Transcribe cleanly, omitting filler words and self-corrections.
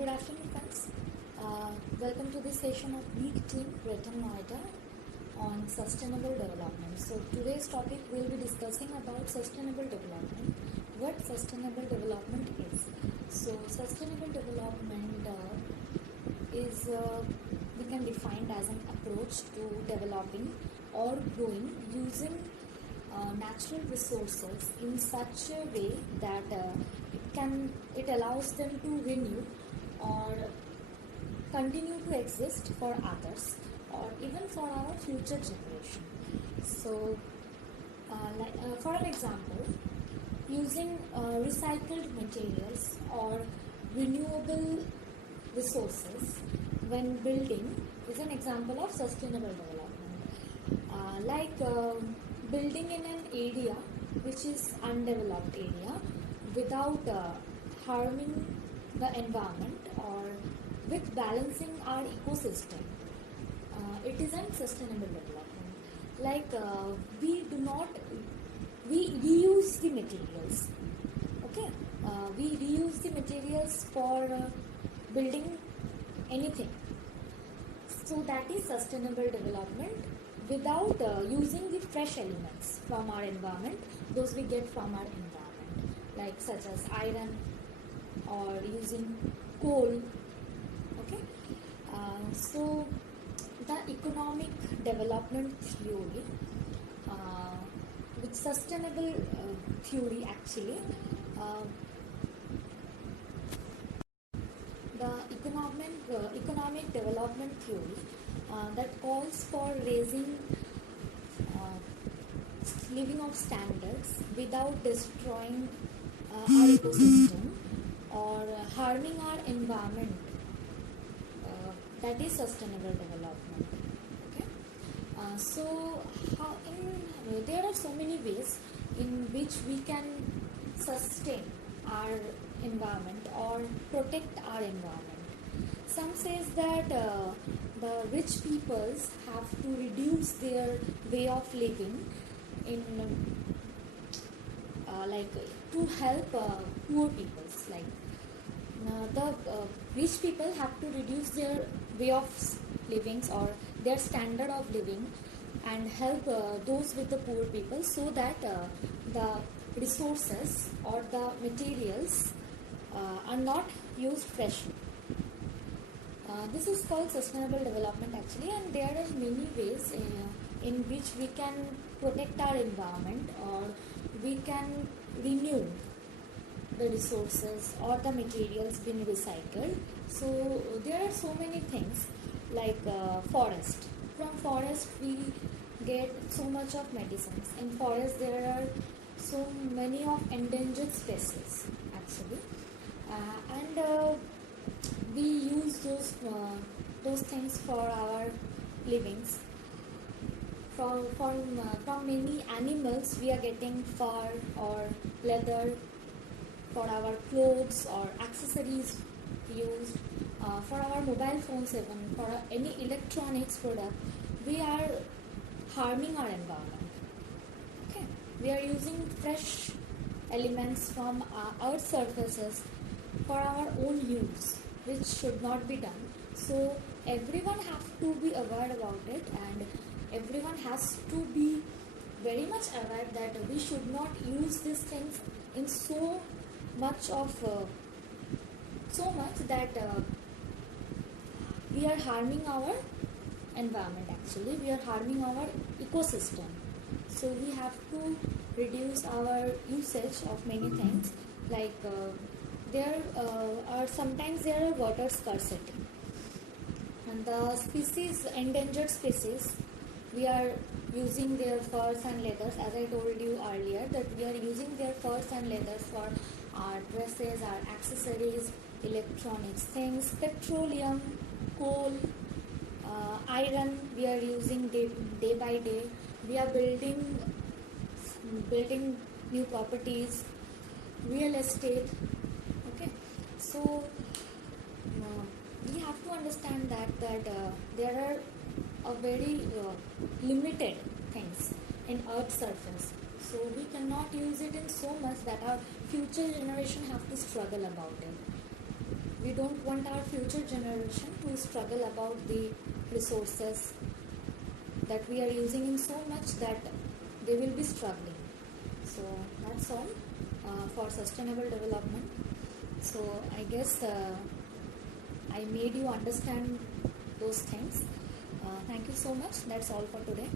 Good afternoon, friends. Welcome to this session of Week Team Greater Noida on sustainable development. So today's topic will be discussing about sustainable development. What sustainable development is? So sustainable development is we can define as an approach to developing or growing using natural resources in such a way that it allows them to renew or continue to exist for others or even for our future generation. So, for an example, using recycled materials or renewable resources when building is an example of sustainable development. Building in an area which is undeveloped area without harming the environment or with balancing our ecosystem. It isn't sustainable development. We reuse the materials. Okay, we reuse the materials for building anything. So that is sustainable development without using the fresh elements from our environment, those we get from our environment, like such as iron or using coal. Okay, so the economic development theory, with sustainable theory actually, the economic development theory that calls for raising living of standards without destroying our ecosystem or harming our environment. That is sustainable development. Okay, there are so many ways in which we can sustain our environment or protect our environment. Some says that the rich peoples have to reduce their way of living in to help poor peoples. The rich people have to reduce their way of living or their standard of living and help those with the poor people, so that the resources or the materials are not used freshly. This is called sustainable development actually, and there are many ways in which we can protect our environment or we can renew the resources or the materials being recycled. So there are so many things like forest. From forest we get so much of medicines. In forest there are so many of endangered species actually, and we use those things for our livings. From many animals we are getting fur or leather for our clothes or accessories used, for our mobile phones, even for any electronics product. We are harming our environment. Okay, we are using fresh elements from earth surfaces for our own use, which should not be done. So everyone has to be aware about it, and everyone has to be very much aware that we should not use these things in so much that we are harming our environment. Actually, we are harming our ecosystem. So we have to reduce our usage of many things. There are water scarcity, and the endangered species, we are using their furs and leathers. As I told you earlier, that we are using their furs and leathers for our dresses, our accessories, electronics things, petroleum, coal, iron we are using day by day. We are building new properties, real estate. Okay, so we have to understand that there are a very limited things in earth's surface. So we cannot use it in so much that our future generation have to struggle about it. We don't want our future generation to struggle about the resources that we are using in so much that they will be struggling. So that's all for sustainable development. So I guess I made you understand those things. Thank you so much. That's all for today.